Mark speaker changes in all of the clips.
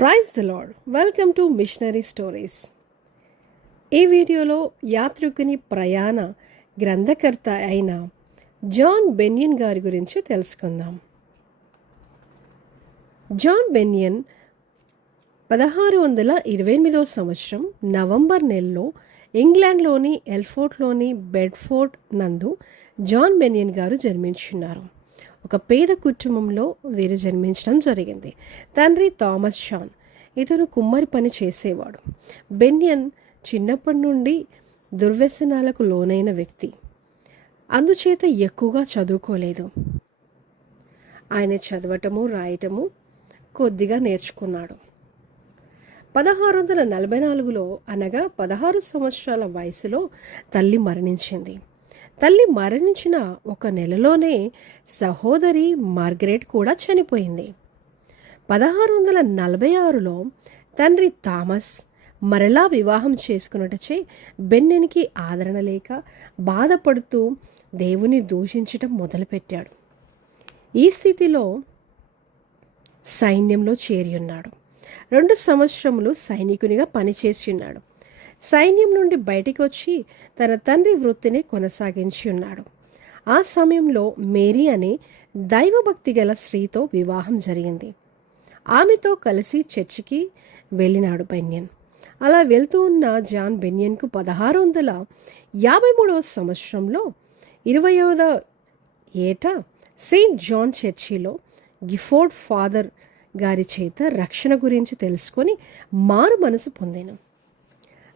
Speaker 1: Praise the lord welcome to missionary stories. ఈ వీడియోలో యాత్రికుని ప్రయాణ గ్రంథకర్త అయిన జాన్ బెన్యన్ గారి గురించి తెలుసుకుందాం. జాన్ బెన్యన్ పదహారు వందల ఇరవై ఎనిమిదో సంవత్సరం నవంబర్ నెలలో ఇంగ్లాండ్లోని ఎల్ఫోర్ట్లోని బెడ్ఫోర్ట్ నందు జాన్ బెన్యన్ గారు జన్మించున్నారు. ఒక పేద కుటుంబంలో వీరు జన్మించడం జరిగింది. తండ్రి థామస్ షాన్ ఇతను కుమ్మరి పని చేసేవాడు. బెన్యన్ చిన్నప్పటి నుండి దుర్వ్యసనాలకు లోనైన వ్యక్తి. అందుచేత ఎక్కువగా చదువుకోలేదు. ఆయన చదవటము రాయటము కొద్దిగా నేర్చుకున్నాడు. పదహారు వందల నలభై నాలుగులో అనగా పదహారు సంవత్సరాల వయసులో తల్లి మరణించింది. తల్లి మరణించిన ఒక నెలలోనే సహోదరి మార్గరెట్ కూడా చనిపోయింది. పదహారు వందల నలభై ఆరులో తండ్రి థామస్ మరలా వివాహం చేసుకున్నటచే బెన్నెనికి ఆదరణ లేక బాధపడుతూ దేవుని దూషించటం మొదలుపెట్టాడు. ఈ స్థితిలో సైన్యంలో చేరి ఉన్నాడు. రెండు సంవత్సరములు సైనికునిగా పనిచేసి ఉన్నాడు. సైన్యం నుండి బయటికి వచ్చి తన తండ్రి వృత్తిని కొనసాగించి ఉన్నాడు. ఆ సమయంలో మేరీ అనే దైవభక్తి గల స్త్రీతో వివాహం జరిగింది. ఆమెతో కలిసి చర్చికి వెళ్ళినాడు బెన్యన్. అలా వెళ్తూ ఉన్న జాన్ బెన్యన్కు పదహారు వందల యాభై మూడవ సంవత్సరంలో ఇరవయవ ఏట సెయింట్ జాన్ చర్చిలో గిఫోర్డ్ ఫాదర్ గారి చేత రక్షణ గురించి తెలుసుకొని మారు మనసు పొందాను.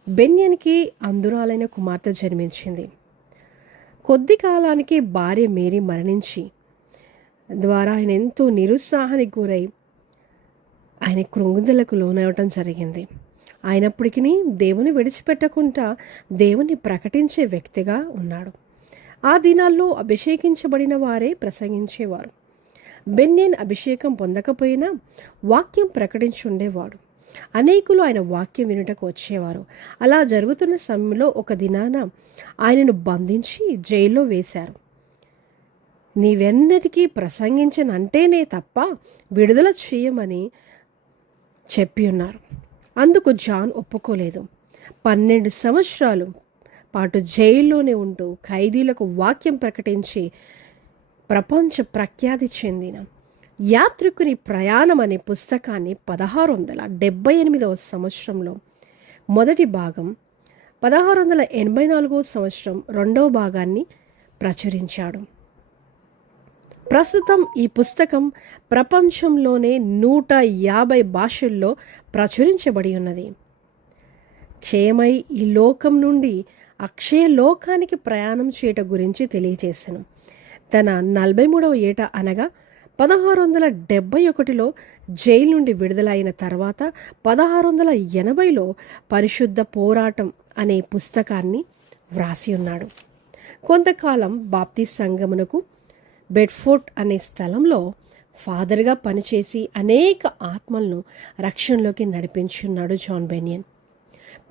Speaker 1: బెన్యన్కి అందురాలైన కుమార్తె జన్మించింది. కొద్ది కాలానికి భార్య మేరీ మరణించి ద్వారా ఆయన ఎంతో నిరుత్సాహానికి గురై ఆయన కృంగుదలకు లోనవటం జరిగింది. అయినప్పటికీ దేవుని విడిచిపెట్టకుండా దేవుని ప్రకటించే వ్యక్తిగా ఉన్నాడు. ఆ దినాల్లో అభిషేకించబడిన వారే ప్రసంగించేవారు. బెన్యన్ అభిషేకం పొందకపోయినా వాక్యం ప్రకటించుండేవాడు. అనేకులు ఆయన వాక్యం వినుటకు వచ్చేవారు. అలా జరుగుతున్న సమయంలో ఒక దినాన ఆయనను బంధించి జైల్లో వేశారు. నీవెన్నటికీ ప్రసంగించనంటేనే తప్ప విడుదల చేయమని చెప్పి ఉన్నారు. అందుకు జాన్ ఒప్పుకోలేదు. పన్నెండు సంవత్సరాలు పాటు జైల్లోనే ఉంటూ ఖైదీలకు వాక్యం ప్రకటించి ప్రపంచ ప్రఖ్యాతి చెందిన యాత్రికుని ప్రయాణం అనే పుస్తకాన్ని పదహారు వందల డెబ్బై ఎనిమిదవ సంవత్సరంలో మొదటి భాగం పదహారు వందల ఎనభై నాలుగో సంవత్సరం రెండవ భాగాన్ని ప్రచురించాడు. ప్రస్తుతం ఈ పుస్తకం ప్రపంచంలోనే నూట యాభై భాషల్లో ప్రచురించబడి ఉన్నది. క్షయమై ఈ లోకం నుండి అక్షయ లోకానికి ప్రయాణం చేయట గురించి తెలియజేశాను తన నలభై మూడవ ఏట అనగా పదహారు వందల డెబ్బై ఒకటిలో జైలు నుండి విడుదలైన తర్వాత పదహారు వందల ఎనభైలో పరిశుద్ధ పోరాటం అనే పుస్తకాన్ని వ్రాసి ఉన్నాడు. కొంతకాలం బాప్తీ సంగమునకు బెడ్ఫోర్ట్ అనే స్థలంలో ఫాదర్గా పనిచేసి అనేక ఆత్మలను రక్షణలోకి నడిపించున్నాడు జాన్ బెనియన్.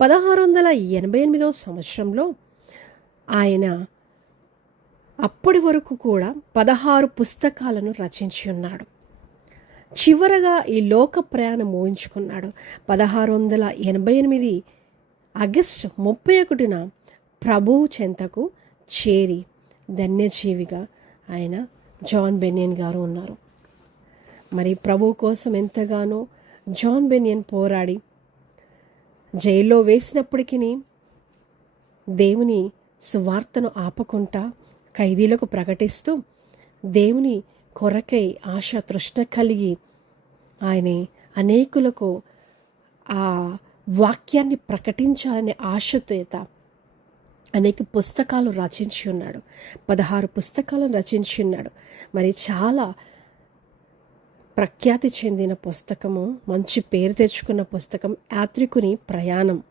Speaker 1: పదహారు వందల ఎనభై ఎనిమిదో సంవత్సరంలో ఆయన అప్పటి వరకు కూడా పదహారు పుస్తకాలను రచించి ఉన్నాడు. చివరగా ఈ లోక ప్రయాణం ఊహించుకున్నాడు పదహారు వందల ఎనభై ఎనిమిది ఆగస్టు ముప్పై ఒకటిన ప్రభువు చెంతకు చేరి ధన్యజీవిగా ఆయన జాన్ బెనియన్ గారు ఉన్నారు. మరి ప్రభు కోసం ఎంతగానో జాన్ బెనియన్ పోరాడి జైల్లో వేసినప్పటికీ దేవుని సువార్తను ఆపకుండా ఖైదీలకు ప్రకటిస్తూ దేవుని కొరకై ఆశ తృష్ణ కలిగి ఆయన అనేకులకు ఆ వాక్యాన్ని ప్రకటించాలనే ఆశతోత అనేక పుస్తకాలు రచించి ఉన్నాడు. పదహారు పుస్తకాలను రచించి ఉన్నాడు. మరి చాలా ప్రఖ్యాతి చెందిన పుస్తకము మంచి పేరు తెచ్చుకున్న పుస్తకం యాత్రికుని ప్రయాణం.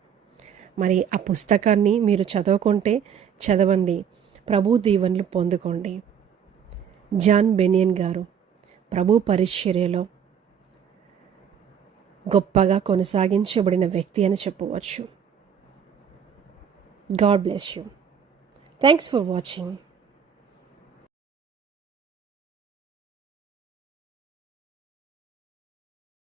Speaker 1: మరి ఆ పుస్తకాన్ని మీరు చదవకుంటే చదవండి. ప్రభు దీవెనలు పొందుకోండి. జాన్ బెనియన్ గారు ప్రభు పరిచర్యలో గొప్పగా కొనసాగించబడిన వ్యక్తి అని చెప్పవచ్చు. God bless you. Thanks for watching.